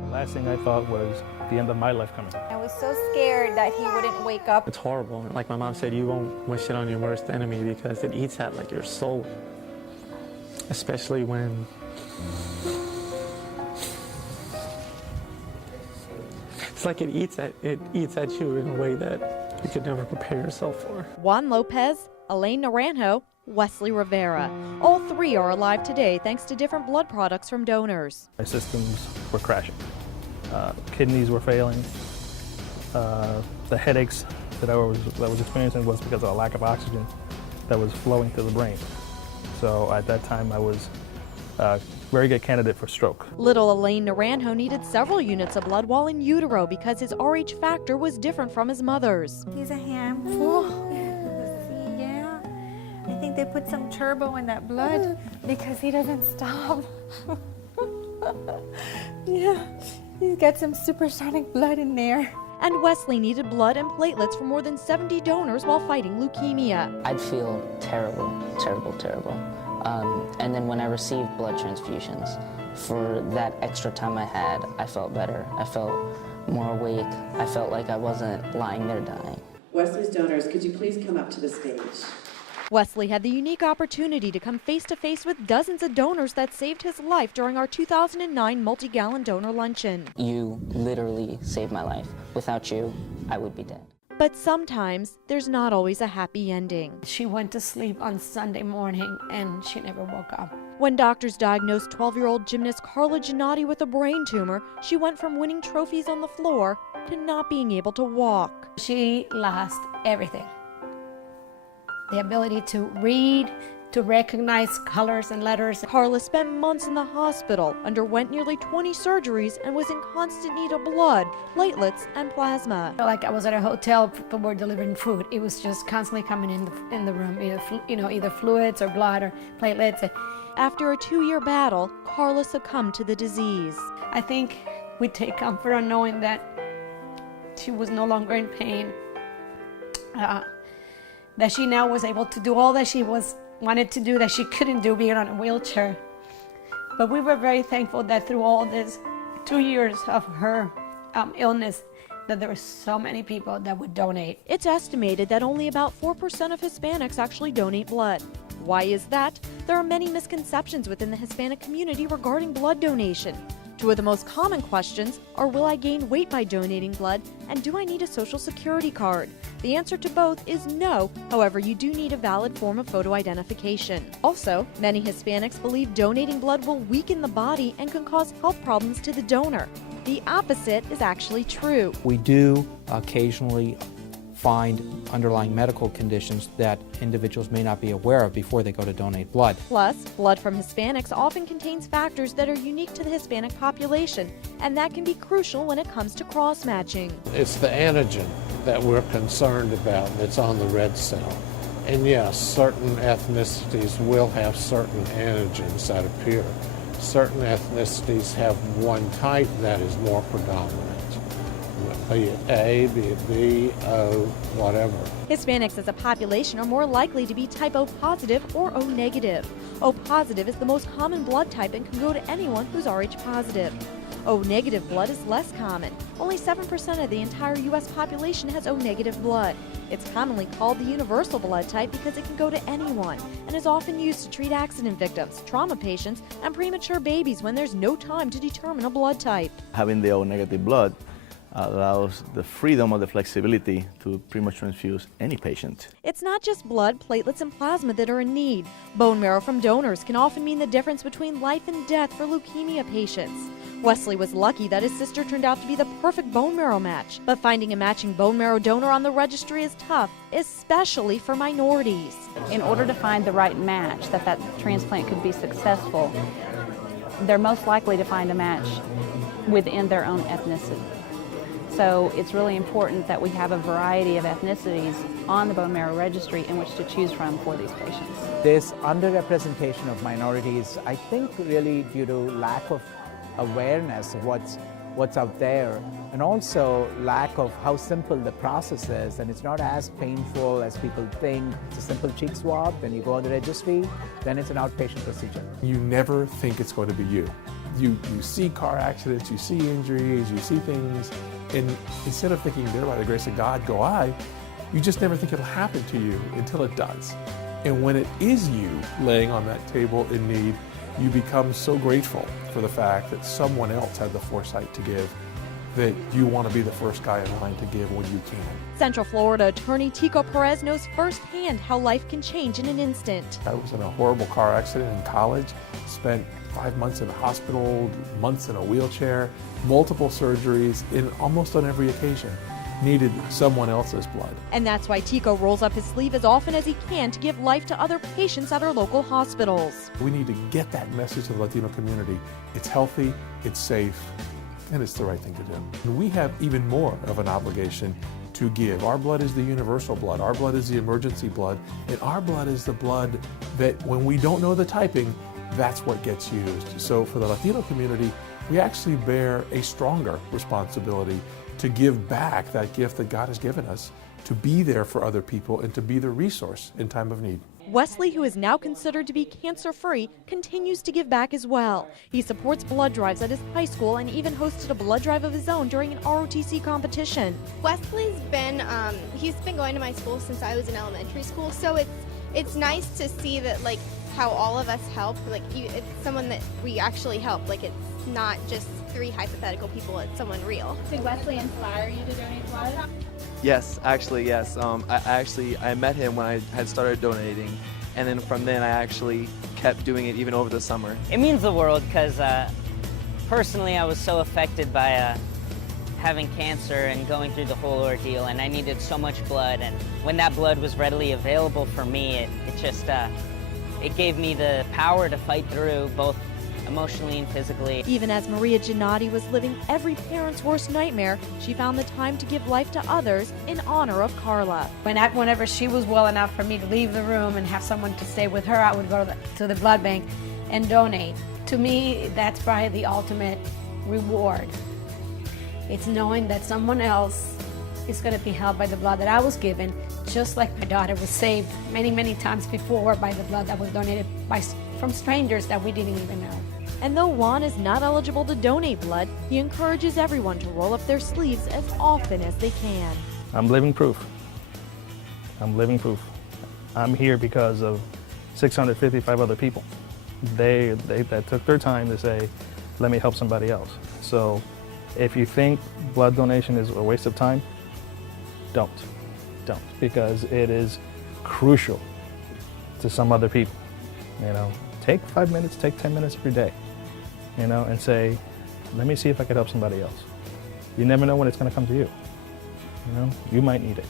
Last thing I thought was the end of my life coming. I was so scared that he wouldn't wake up. It's horrible. Like my mom said, you won't wish it on your worst enemy because it eats at like your soul. Especially when it's like it eats at you in a way that you could never prepare yourself for. Juan Lopez, Elaine Naranjo, Wesley Rivera. All three are alive today thanks to different blood products from donors. My systems were crashing. Kidneys were failing. The headaches that I was experiencing was because of a lack of oxygen that was flowing to the brain. So at that time I was a very good candidate for stroke. Little Elaine Naranjo needed several units of blood while in utero because his Rh factor was different from his mother's. He's a handful. Yeah. I think they put some turbo in that blood because he doesn't stop. Yeah, he's got some supersonic blood in there. And Wesley needed blood and platelets from more than 70 donors while fighting leukemia. I'd feel terrible, terrible, terrible. And then when I received blood transfusions, for that extra time I had, I felt better. I felt more awake. I felt like I wasn't lying there dying. Wesley's donors, could you please come up to the stage? Wesley had the unique opportunity to come face-to-face with dozens of donors that saved his life during our 2009 multi-gallon donor luncheon. You literally saved my life. Without you, I would be dead. But sometimes there's not always a happy ending. She went to sleep on Sunday morning and she never woke up. When doctors diagnosed 12-year-old gymnast Carla Jannotti with a brain tumor, she went from winning trophies on the floor to not being able to walk. She lost everything. The ability to read, to recognize colors and letters. Carla spent months in the hospital, underwent nearly 20 surgeries, and was in constant need of blood, platelets, and plasma. Like I was at a hotel, people were delivering food. It was just constantly coming in the room, either fluids or blood or platelets. After a 2-year battle, Carla succumbed to the disease. I think we take comfort on knowing that she was no longer in pain, that she now was able to do all that she wanted to do that she couldn't do being on a wheelchair. But we were very thankful that through all this 2 years of her illness, that there were so many people that would donate. It's estimated that only about 4% of Hispanics actually donate blood. Why is that? There are many misconceptions within the Hispanic community regarding blood donation. Two of the most common questions are, will I gain weight by donating blood, and do I need a social security card? The answer to both is no, however you do need a valid form of photo identification. Also, many Hispanics believe donating blood will weaken the body and can cause health problems to the donor. The opposite is actually true. We do occasionally find underlying medical conditions that individuals may not be aware of before they go to donate blood. Plus, blood from Hispanics often contains factors that are unique to the Hispanic population, and that can be crucial when it comes to cross-matching. It's the antigen that we're concerned about that's on the red cell. And yes, certain ethnicities will have certain antigens that appear. Certain ethnicities have one type that is more predominant. Be it A, be it B, O, whatever. Hispanics as a population are more likely to be type O positive or O negative. O positive is the most common blood type and can go to anyone who's Rh positive. O negative blood is less common. Only 7% of the entire U.S. population has O negative blood. It's commonly called the universal blood type because it can go to anyone and is often used to treat accident victims, trauma patients, and premature babies when there's no time to determine a blood type. Having the O negative blood allows the freedom or the flexibility to pretty much transfuse any patient. It's not just blood, platelets, and plasma that are in need. Bone marrow from donors can often mean the difference between life and death for leukemia patients. Wesley was lucky that his sister turned out to be the perfect bone marrow match, but finding a matching bone marrow donor on the registry is tough, especially for minorities. In order to find the right match, that transplant could be successful, they're most likely to find a match within their own ethnicity. So it's really important that we have a variety of ethnicities on the bone marrow registry in which to choose from for these patients. This underrepresentation of minorities, I think really due to lack of awareness of what's out there, and also lack of how simple the process is, and it's not as painful as people think. It's a simple cheek swab, then you go on the registry, then it's an outpatient procedure. You never think it's going to be you. You see car accidents, you see injuries, you see things, and instead of thinking there by the grace of God go I, you just never think it'll happen to you until it does. And when it is you laying on that table in need, you become so grateful for the fact that someone else had the foresight to give, that you want to be the first guy in line to give when you can. Central Florida attorney Tico Perez knows firsthand how life can change in an instant. I was in a horrible car accident in college, spent 5 months in the hospital, months in a wheelchair, multiple surgeries, in almost on every occasion. Needed someone else's blood. And that's why Tico rolls up his sleeve as often as he can to give life to other patients at our local hospitals. We need to get that message to the Latino community. It's healthy, it's safe, and it's the right thing to do. And we have even more of an obligation to give. Our blood is the universal blood. Our blood is the emergency blood. And our blood is the blood that when we don't know the typing, that's what gets used. So for the Latino community, we actually bear a stronger responsibility to give back that gift that God has given us, to be there for other people and to be the resource in time of need. Wesley, who is now considered to be cancer-free, continues to give back as well. He supports blood drives at his high school and even hosted a blood drive of his own during an ROTC competition. Wesley's been, he's been going to my school since I was in elementary school, so it's nice to see that, like, how all of us help. Like, it's someone that we actually help. Like, it's not just 3 hypothetical people, it's someone real. Did Wesley inspire you to donate blood? Yes, actually, yes. I met him when I had started donating, and then from then I actually kept doing it even over the summer. It means the world because personally I was so affected by having cancer and going through the whole ordeal, and I needed so much blood, and when that blood was readily available for me, it just it gave me the power to fight through both emotionally and physically. Even as Maria Jannotti was living every parent's worst nightmare, she found the time to give life to others in honor of Carla. Whenever she was well enough for me to leave the room and have someone to stay with her, I would go to the blood bank and donate. To me, that's probably the ultimate reward. It's knowing that someone else is going to be helped by the blood that I was given, just like my daughter was saved many, many times before by the blood that was donated from strangers that we didn't even know. And though Juan is not eligible to donate blood, he encourages everyone to roll up their sleeves as often as they can. I'm living proof. I'm living proof. I'm here because of 655 other people. They that took their time to say, let me help somebody else. So if you think blood donation is a waste of time, don't, because it is crucial to some other people. You know, take 5 minutes, take 10 minutes every day, you know, and say, let me see if I can help somebody else. You never know when it's going to come to you. You know, you might need it.